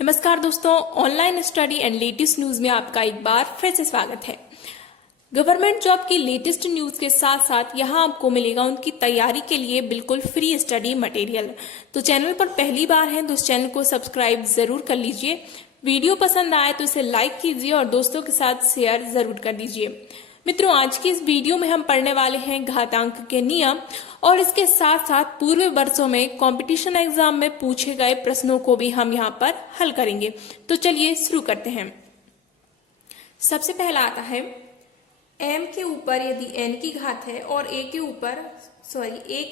नमस्कार दोस्तों, online study and latest news में आपका एक बार फिर से स्वागत है। गवर्नमेंट जॉब की लेटेस्ट न्यूज के साथ साथ यहाँ आपको मिलेगा उनकी तैयारी के लिए बिल्कुल फ्री स्टडी मटेरियल। तो चैनल पर पहली बार है तो इस चैनल को सब्सक्राइब जरूर कर लीजिए। वीडियो पसंद आए तो इसे लाइक कीजिए और दोस्तों के साथ शेयर जरूर कर दीजिए। मित्रों, आज की इस वीडियो में हम पढ़ने वाले हैं घातांक के नियम और इसके साथ साथ पूर्व वर्षों में कंपटीशन एग्जाम में पूछे गए प्रश्नों को भी हम यहाँ पर हल करेंगे। तो चलिए शुरू करते हैं। सबसे पहला आता है m के ऊपर यदि n की घात है और a के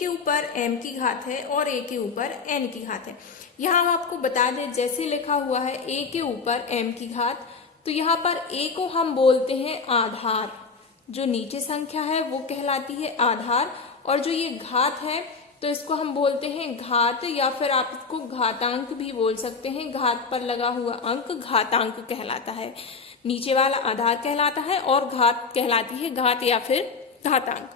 ऊपर m की घात है और a के ऊपर n की घात है। यहाँ हम आपको बता दें, जैसे लिखा हुआ है a के ऊपर m की घात, तो यहाँ पर a को हम बोलते हैं आधार। जो नीचे संख्या है वो कहलाती है आधार, और जो ये घात है तो इसको हम बोलते हैं घात, या फिर आप इसको घातांक भी बोल सकते हैं। घात पर लगा हुआ अंक घातांक कहलाता है। नीचे वाला आधार कहलाता है और घात कहलाती है घात या फिर घातांक।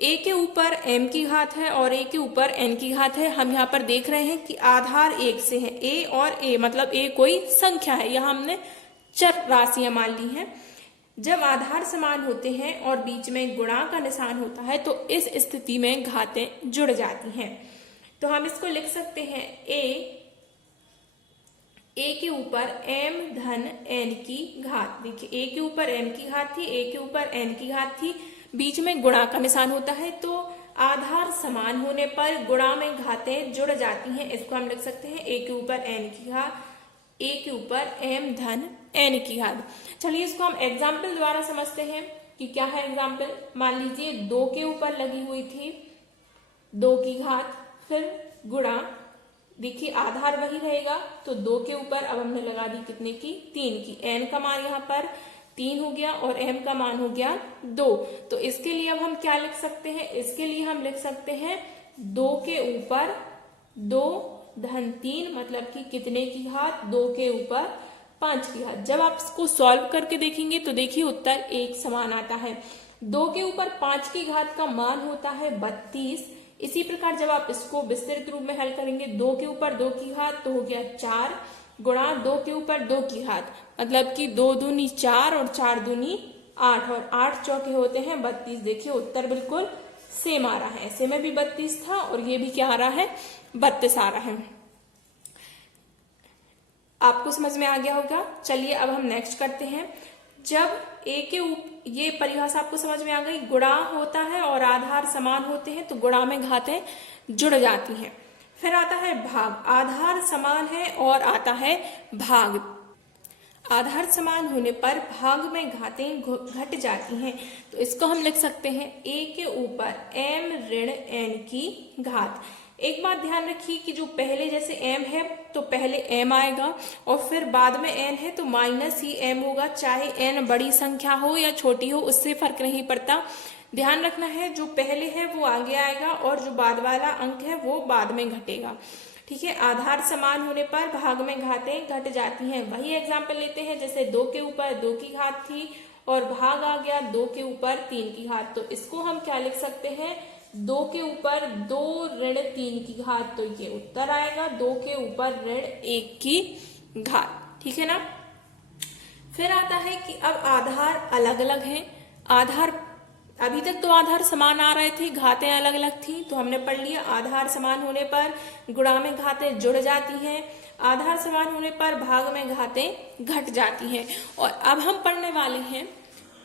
a के ऊपर m की घात है और a के ऊपर n की घात है। हम यहाँ पर देख रहे हैं कि आधार एक से है, a और a मतलब a कोई संख्या है। यहाँ हमने चर राशियां मान ली हैं। जब आधार समान होते हैं और बीच में गुणा का निशान होता है तो इस स्थिति में घातें जुड़ जाती हैं। तो हम इसको लिख सकते हैं a के ऊपर m धन n की घात। देखिए a के ऊपर m की घात थी, a के ऊपर n की घात थी, बीच में गुणा का निशान होता है तो आधार समान होने पर गुणा में घातें जुड़ जाती हैं। इसको हम लिख सकते हैं a के ऊपर n की घात, a के ऊपर m धन n की घात। चलिए इसको हम एग्जाम्पल द्वारा समझते हैं कि क्या है एग्जाम्पल। मान लीजिए 2 के ऊपर लगी हुई थी 2 की घात, फिर गुणा, देखिए आधार वही रहेगा तो 2 के ऊपर अब हमने लगा दी कितने की, 3 की। n का मान यहाँ पर 3 हो गया और m का मान हो गया 2। तो इसके लिए अब हम क्या लिख सकते हैं, इसके लिए हम लिख सकते हैं 2 के ऊपर 2 धन 3 मतलब कि कितने की घात, 2 के ऊपर 5 की घात। जब आप इसको सॉल्व करके देखेंगे तो देखिए उत्तर एक समान आता है। 2 के ऊपर 5 की घात का मान होता है 32। इसी प्रकार जब आप इसको विस्तृत रूप में हल करेंगे, 2 के ऊपर 2 की घात तो हो गया 4 गुणा 2 के ऊपर 2 की घात, मतलब कि 2 दूनी 4 और 4 दूनी 8 और 8 चौके होते हैं 32। देखिए उत्तर बिल्कुल सेम आ रहा है। ऐसे में भी 32 था और ये भी क्या आ रहा है, 32 आ रहा है। आपको समझ में आ गया होगा। चलिए अब हम नेक्स्ट करते हैं। जब a के ये परिभाषा आपको समझ में आ गई, गुणा होता है और आधार समान होते हैं तो गुणा में घातें जुड़ जाती हैं। फिर आता है भाग। आधार समान है और आता है भाग। आधार समान होने पर भाग में घातें घट जाती हैं तो इसको हम लिख सकते हैं a के ऊपर m ऋण n की घात। एक बात ध्यान रखिए कि जो पहले जैसे m है तो पहले m आएगा और फिर बाद में n है तो माइनस ही m होगा। चाहे n बड़ी संख्या हो या छोटी हो उससे फर्क नहीं पड़ता। ध्यान रखना है जो पहले है वो आगे आएगा और जो बाद वाला अंक है वो बाद में घटेगा। ठीक है, आधार समान होने पर भाग में घातें घट जाती हैं। वही एग्जाम्पल लेते हैं, जैसे 2 के ऊपर 2 की घात थी और भाग आ गया 2 के ऊपर 3 की घात। तो इसको हम क्या लिख सकते हैं, 2 के ऊपर 2 ऋण 3 की घात। तो ये उत्तर आएगा 2 के ऊपर ऋण 1 की घात। ठीक है ना। फिर आता है कि अब आधार अलग अलग हैं। आधार अभी तक तो आधार समान आ रहे थे, घातें अलग अलग थी, तो हमने पढ़ लिया आधार समान होने पर गुणा में घातें जुड़ जाती हैं, आधार समान होने पर भाग में घातें घट जाती हैं। और अब हम पढ़ने वाले हैं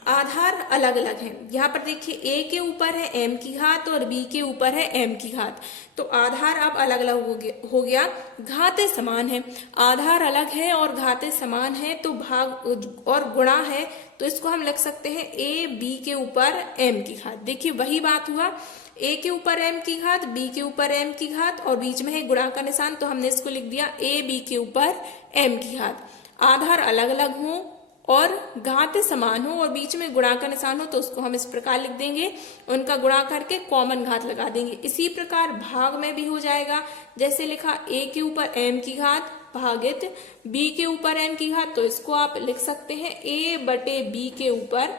आधार अलग अलग हैं। यहाँ पर देखिए a के ऊपर है m की घात और b के ऊपर है m की घात। तो आधार अब अलग अलग हो गया, घातें समान है। आधार अलग है और घातें समान है तो भाग और गुणा है तो इसको हम लिख सकते हैं a b के ऊपर m की घात। देखिए वही बात हुआ, a के ऊपर m की घात, b के ऊपर m की घात और बीच में है गुणा का निशान तो हमने इसको लिख दिया a b के ऊपर m की घात। आधार अलग अलग हों और घातें समान हो और बीच में गुणा का निशान हो तो उसको हम इस प्रकार लिख देंगे, उनका गुणा करके कॉमन घात लगा देंगे। इसी प्रकार भाग में भी हो जाएगा, जैसे लिखा a के ऊपर m की घात भागित b के ऊपर m की घात, तो इसको आप लिख सकते हैं a बटे b के ऊपर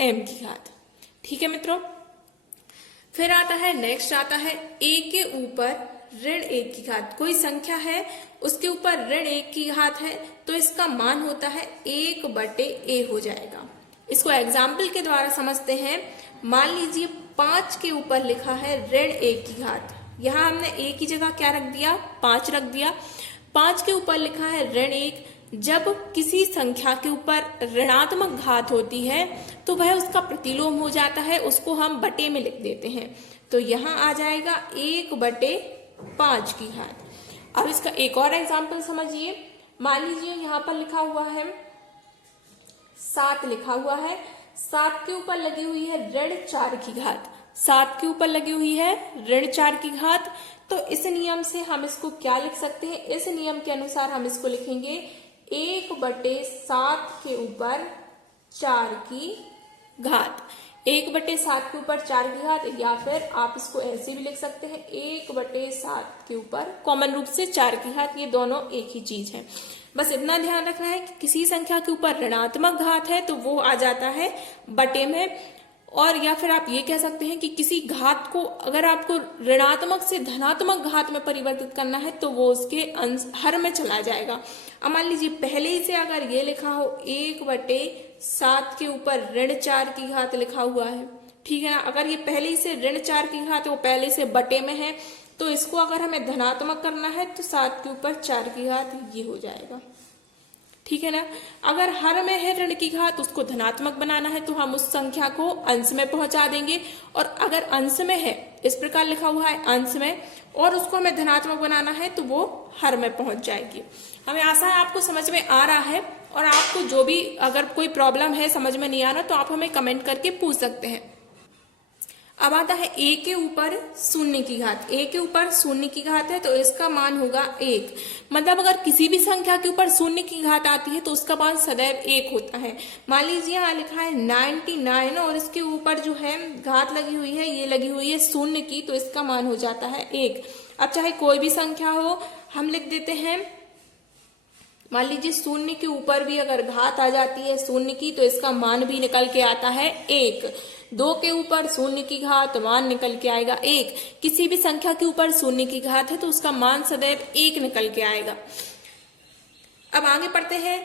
m की घात। ठीक है मित्रों। फिर आता है नेक्स्ट आता है a के ऊपर ऋण 1 की घात, कोई संख्या है उसके ऊपर ऋण 1 की घात है तो इसका मान होता है 1/a हो जाएगा। इसको एग्जाम्पल के द्वारा समझते हैं। मान लीजिए 5 के ऊपर लिखा है ऋण 1 की घात, यहाँ हमने a की जगह क्या रख दिया, 5 रख दिया। 5 के ऊपर लिखा है ऋण 1, जब किसी संख्या के ऊपर ऋणात्मक घात होती है तो वह उसका प्रतिलोम हो जाता है, उसको हम बटे में लिख देते हैं। तो यहाँ आ जाएगा 1/5 की घात। अब इसका एक और एग्जाम्पल समझिए। मान लीजिए यहाँ पर लिखा हुआ है 7 लिखा हुआ है, 7 के ऊपर लगी हुई है ऋण 4 की घात, 7 के ऊपर लगी हुई है ऋण 4 की घात। तो इस नियम से हम इसको क्या लिख सकते हैं, इस नियम के अनुसार हम इसको लिखेंगे 1/7 के ऊपर 4 की घात, 1/7 के ऊपर 4 की घात, या फिर आप इसको ऐसे भी लिख सकते हैं 1/7 के ऊपर कॉमन रूप से 4 की घात। ये दोनों एक ही चीज है। बस इतना ध्यान रखना है कि किसी संख्या के ऊपर ऋणात्मक घात है तो वो आ जाता है बटे में, और या फिर आप ये कह सकते हैं कि किसी घात को अगर आपको ऋणात्मक से धनात्मक घात में परिवर्तित करना है तो वो उसके हर में चला जाएगा। अब मान लीजिए पहले ही से अगर ये लिखा हो 1/7 के ऊपर ऋण 4 की घात लिखा हुआ है, ठीक है ना। अगर ये पहले ही से ऋण 4 की घात वो पहले से बटे में है तो इसको अगर हमें धनात्मक करना है तो 7 के ऊपर 4 की घात ये हो जाएगा, ठीक है ना। अगर हर में है ऋण की घात उसको धनात्मक बनाना है तो हम उस संख्या को अंश में पहुंचा देंगे, और अगर अंश में है इस प्रकार लिखा हुआ है अंश में और उसको हमें धनात्मक बनाना है तो वो हर में पहुंच जाएगी। हमें आशा है आपको समझ में आ रहा है, और आपको जो भी अगर कोई प्रॉब्लम है समझ में नहीं आ रहा तो आप हमें कमेंट करके पूछ सकते हैं। अब आता है a के ऊपर 0 की घात, a के ऊपर 0 की घात है तो इसका मान होगा 1। मतलब अगर किसी भी संख्या के ऊपर 0 की घात आती है तो उसका मान सदैव 1 होता है। मान लीजिए यहाँ लिखा है 99 और इसके ऊपर जो है घात लगी हुई है, ये लगी हुई है 0 की, तो इसका मान हो जाता है 1। अब चाहे कोई भी संख्या हो हम लिख देते हैं, मान लीजिए 0 के ऊपर भी अगर घात आ जाती है 0 की तो इसका मान भी निकल के आता है 1। 2 के ऊपर 0 की घात मान निकल के आएगा 1। किसी भी संख्या के ऊपर 0 की घात है तो उसका मान सदैव 1 निकल के आएगा। अब आगे पढ़ते हैं।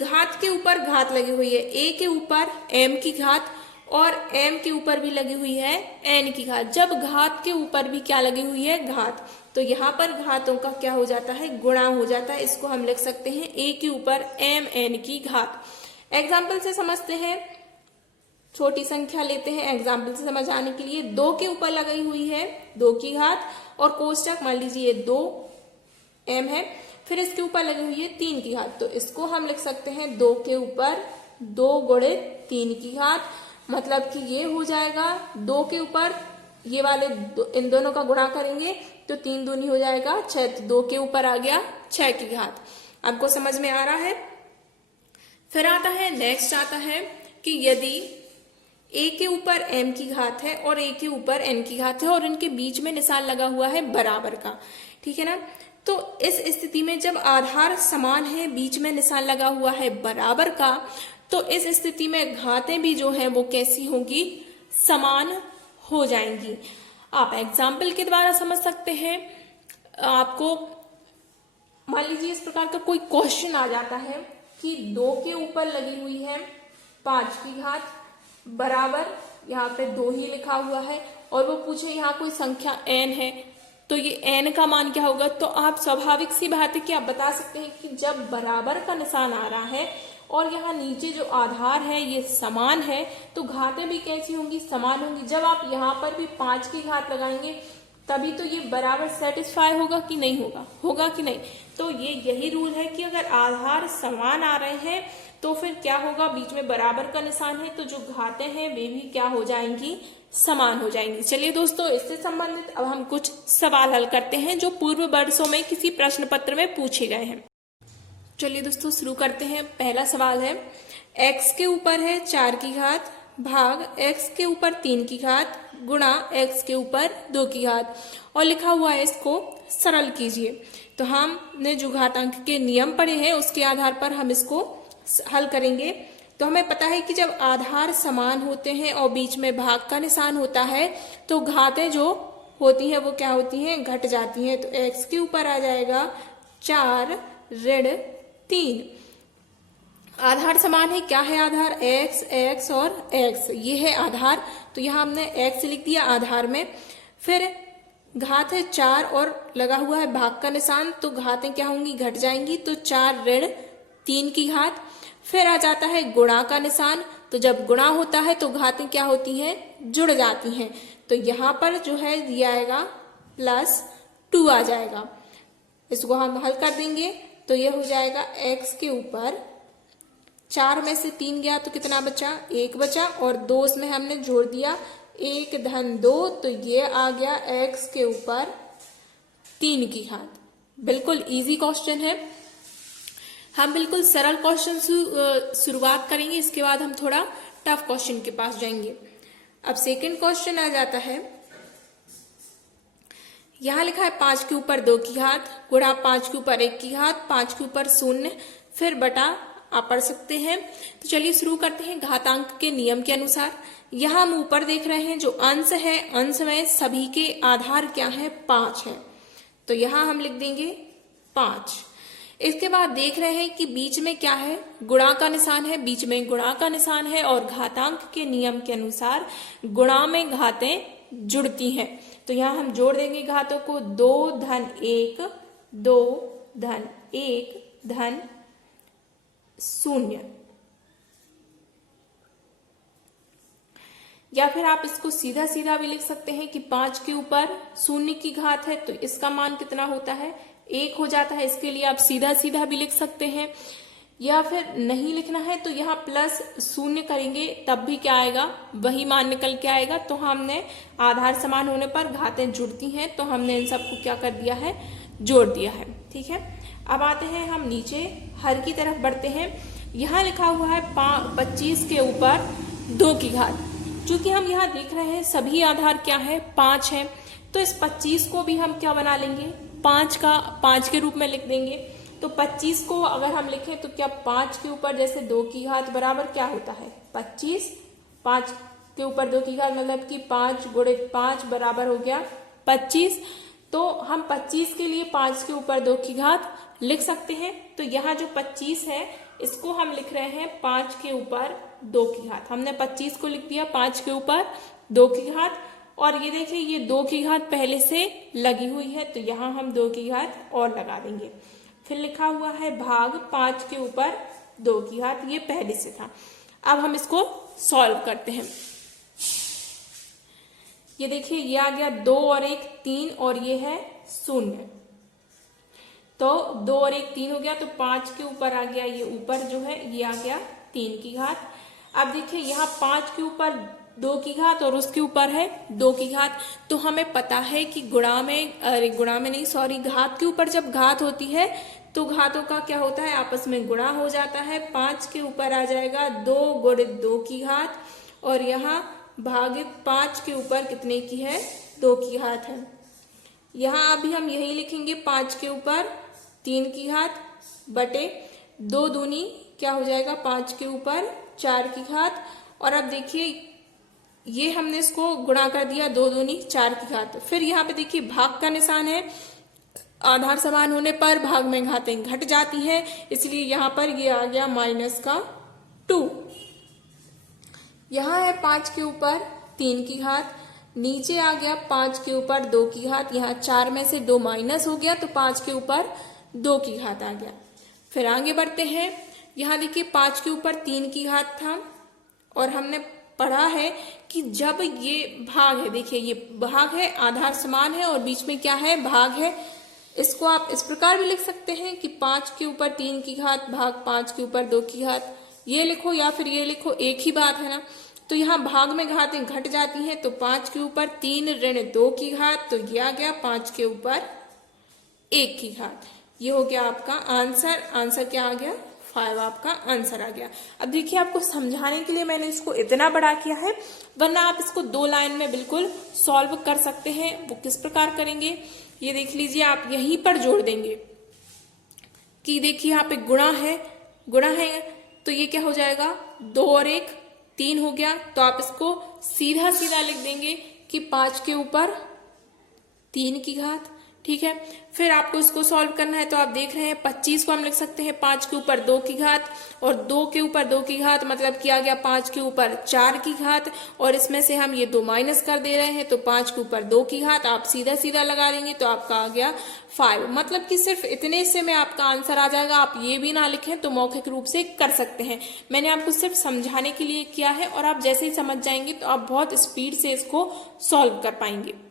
घात के ऊपर घात लगी हुई है, a के ऊपर m की घात और m के ऊपर भी लगी हुई है n की घात। जब घात के ऊपर भी क्या लगी हुई है घात, तो यहाँ पर घातों का क्या हो जाता है गुणा हो जाता है। इसको हम लिख सकते हैं a के ऊपर mn की घात। एग्जाम्पल से समझते हैं, छोटी संख्या लेते हैं एग्जाम्पल से समझ आने के लिए। 2 के ऊपर लगी हुई है 2 की घात और कोष्टक मान लीजिए 2m है, फिर इसके ऊपर लगी हुई है 3 की घात, तो इसको हम लिख सकते हैं 2 के ऊपर 2 गुणित 3 की घात। मतलब कि ये हो जाएगा 2 के ऊपर ये वाले इन दोनों का गुणा करेंगे तो 3 दूनी हो जाएगा 6, तो 2 के ऊपर आ गया 6 की घात। आपको समझ में आ रहा है। फिर आता है नेक्स्ट आता है कि यदि a के ऊपर m की घात है और a के ऊपर n की घात है और इनके बीच में निशान लगा हुआ है बराबर का, ठीक है ना। तो इस स्थिति में जब आधार समान है बीच में निशान लगा हुआ है बराबर का, तो इस स्थिति में घातें भी जो है वो कैसी होंगी समान हो जाएंगी। आप एग्जाम्पल के द्वारा समझ सकते हैं। आपको मान लीजिए इस प्रकार का कोई क्वेश्चन आ जाता है कि 2 के ऊपर लगी हुई है 5 की घात बराबर, यहाँ पे 2 ही लिखा हुआ है और वो पूछे यहाँ कोई संख्या n है तो ये n का मान क्या होगा। तो आप स्वाभाविक सी बात है कि आप बता सकते हैं कि जब बराबर का निशान आ रहा है और यहाँ नीचे जो आधार है ये समान है तो घातें भी कैसी होंगी समान होंगी। जब आप यहाँ पर भी 5 की घात लगाएंगे तभी तो ये बराबर सेटिस्फाई होगा कि नहीं होगा, होगा कि नहीं। तो ये यही रूल है कि अगर आधार समान आ रहे हैं तो फिर क्या होगा, बीच में बराबर का निशान है तो जो घातें हैं वे भी क्या हो जाएंगी समान हो जाएंगी। चलिए दोस्तों, इससे संबंधित अब हम कुछ सवाल हल करते हैं जो पूर्व वर्षों में किसी प्रश्न पत्र में पूछे गए हैं। चलिए दोस्तों शुरू करते हैं। पहला सवाल है x के ऊपर है 4 की घात भाग x के ऊपर 3 की घात गुणा x के ऊपर 2 की घात, और लिखा हुआ है इसको सरल कीजिए। तो हमने जो घातांक के नियम पढ़े हैं उसके आधार पर हम इसको हल करेंगे। तो हमें पता है कि जब आधार समान होते हैं और बीच में भाग का निशान होता है तो घातें जो होती है वो क्या होती हैं, घट जाती हैं। तो x के ऊपर आ जाएगा 4 ऋण 3। आधार समान है, क्या है आधार, x x और x, ये है आधार। तो यहाँ हमने x लिख दिया आधार में। फिर घात है 4 और लगा हुआ है भाग का निशान, तो घातें क्या होंगी, घट जाएंगी। तो 4 ऋण 3 की घात। फिर आ जाता है गुणा का निशान, तो जब गुणा होता है तो घातें क्या होती हैं, जुड़ जाती हैं। तो यहाँ पर जो है दिया आएगा +2 आ जाएगा। इसको हम हल कर देंगे तो ये हो जाएगा x के ऊपर 4 में से 3 गया तो कितना बचा, 1 बचा, और 2 इसमें हमने जोड़ दिया 1 धन 2, तो ये आ गया x के ऊपर 3 की घात। बिल्कुल इजी क्वेश्चन है। हम बिल्कुल सरल क्वेश्चन शुरुआत करेंगे, इसके बाद हम थोड़ा टफ क्वेश्चन के पास जाएंगे। अब सेकंड क्वेश्चन आ जाता है, यहां लिखा है 5 के ऊपर 2 की घात गुणा 5 के ऊपर 1 की घात 5 के ऊपर 0 फिर बटा आप पढ़ सकते हैं। तो चलिए शुरू करते हैं घातांक के नियम के अनुसार। यहां हम ऊपर देख रहे हैं जो अंश है, अंश में सभी के आधार क्या है, 5 है। तो यहां हम लिख देंगे 5। इसके बाद देख रहे हैं कि बीच में क्या है, गुणा का निशान है, बीच में गुणा का निशान है, और घातांक के नियम के अनुसार गुणा में घातें जुड़ती हैं। तो यहां हम जोड़ देंगे घातों को, 2 धन 1 2 धन 1 धन 0, या फिर आप इसको सीधा सीधा भी लिख सकते हैं कि 5 के ऊपर 0 की घात है तो इसका मान कितना होता है, 1 हो जाता है। इसके लिए आप सीधा सीधा भी लिख सकते हैं, या फिर नहीं लिखना है तो यहाँ +0 करेंगे तब भी क्या आएगा, वही मान निकल के आएगा। तो हमने आधार समान होने पर घातें जुड़ती हैं तो हमने इन सबको क्या कर दिया है, जोड़ दिया है। ठीक है, अब आते हैं हम नीचे हर की तरफ बढ़ते हैं। यहाँ लिखा हुआ है 25 के ऊपर 2 की घात। चूंकि हम यहाँ देख रहे हैं सभी आधार क्या है, 5 है, तो इस 25 को भी हम क्या बना लेंगे, 5 के रूप में लिख देंगे। तो 25 को अगर हम लिखें तो क्या 5 के ऊपर जैसे 2 की घात बराबर क्या होता है 25, 5 के ऊपर 2 की घात मतलब कि 5 × 5 बराबर हो गया 25। तो हम 25 के लिए 5 के ऊपर 2 की घात लिख सकते हैं। तो यहाँ जो 25 है इसको हम लिख रहे हैं 5 के ऊपर 2 की घात। हमने 25 को लिख दिया 5 के ऊपर 2 की घात, और ये देखिए ये 2 की घात पहले से लगी हुई है तो यहाँ हम 2 की घात और लगा देंगे। फिर लिखा हुआ है भाग 5 के ऊपर 2 की घात, ये पहले से था। अब हम इसको सॉल्व करते हैं। ये देखिए ये आ गया 2 और 1 3 और ये है 0, तो 2 और 1 3 हो गया, तो 5 के ऊपर आ गया, ये ऊपर जो है ये आ गया 3 की घात। अब देखिए यहाँ 5 के ऊपर 2 की घात और उसके ऊपर है 2 की घात। तो हमें पता है कि घात के ऊपर जब घात होती है तो घातों का क्या होता है, आपस में गुणा हो जाता है। 5 के ऊपर आ जाएगा 2 × 2 की घात, और यहाँ भागित 5 के ऊपर कितने की है, 2 की घात है। यहाँ अभी हम यही लिखेंगे 5 के ऊपर 3 की घात बटे 2 दूनी क्या हो जाएगा, 5 के ऊपर 4 की घात। और अब देखिए ये हमने इसको गुणा कर दिया, 2 दूनी 4 की घात। फिर यहाँ पे देखिए भाग का निशान है, आधार समान होने पर भाग में घातें घट जाती हैं, इसलिए यहाँ पर ये आ गया -2। यहाँ है 5 के ऊपर 3 की घात, नीचे आ गया 5 के ऊपर 2 की घात, यहाँ 4 में से 2 माइनस हो गया तो 5 के ऊपर 2 की घात आ गया। फिर आगे बढ़ते हैं, यहाँ देखिए 5 के ऊपर 3 की घात था, और हमने पढ़ा है कि जब ये भाग है, देखिए ये भाग है, आधार समान है और बीच में क्या है, भाग है। इसको आप इस प्रकार भी लिख सकते हैं कि 5 के ऊपर 3 की घात भाग 5 के ऊपर 2 की घात, ये लिखो या फिर ये लिखो, एक ही बात है ना। तो यहाँ भाग में घातें घट जाती हैं, तो 5 के ऊपर 3 ऋण 2 की घात, तो ये आ गया 5 के ऊपर 1 की घात। ये हो गया आपका आंसर। आंसर क्या आ गया, 5 आपका आंसर आ गया। अब देखिए आपको समझाने के लिए मैंने इसको इतना बड़ा किया है, वरना आप इसको 2 लाइन में बिल्कुल सॉल्व कर सकते हैं। वो किस प्रकार करेंगे, ये देख लीजिए। आप यहीं पर जोड़ देंगे कि देखिए यहाँ पे गुणा है तो ये क्या हो जाएगा, 2 और 1 3 हो गया। तो आप इसको सीधा सीधा लिख देंगे कि 5 के ऊपर 3 की घात। ठीक है, फिर आपको इसको सॉल्व करना है तो आप देख रहे हैं 25 को हम लिख सकते हैं 5 के ऊपर 2 की घात, और 2 के ऊपर 2 की घात मतलब किया गया 5 के ऊपर 4 की घात, और इसमें से हम ये 2 माइनस कर दे रहे हैं तो 5 के ऊपर 2 की घात आप सीधा सीधा लगा देंगे तो आपका आ गया 5। मतलब कि सिर्फ इतने से में आपका आंसर आ जाएगा। आप ये भी ना लिखें तो मौखिक रूप से कर सकते हैं। मैंने आपको सिर्फ समझाने के लिए किया है, और आप जैसे ही समझ जाएंगे तो आप बहुत स्पीड से इसको सॉल्व कर पाएंगे।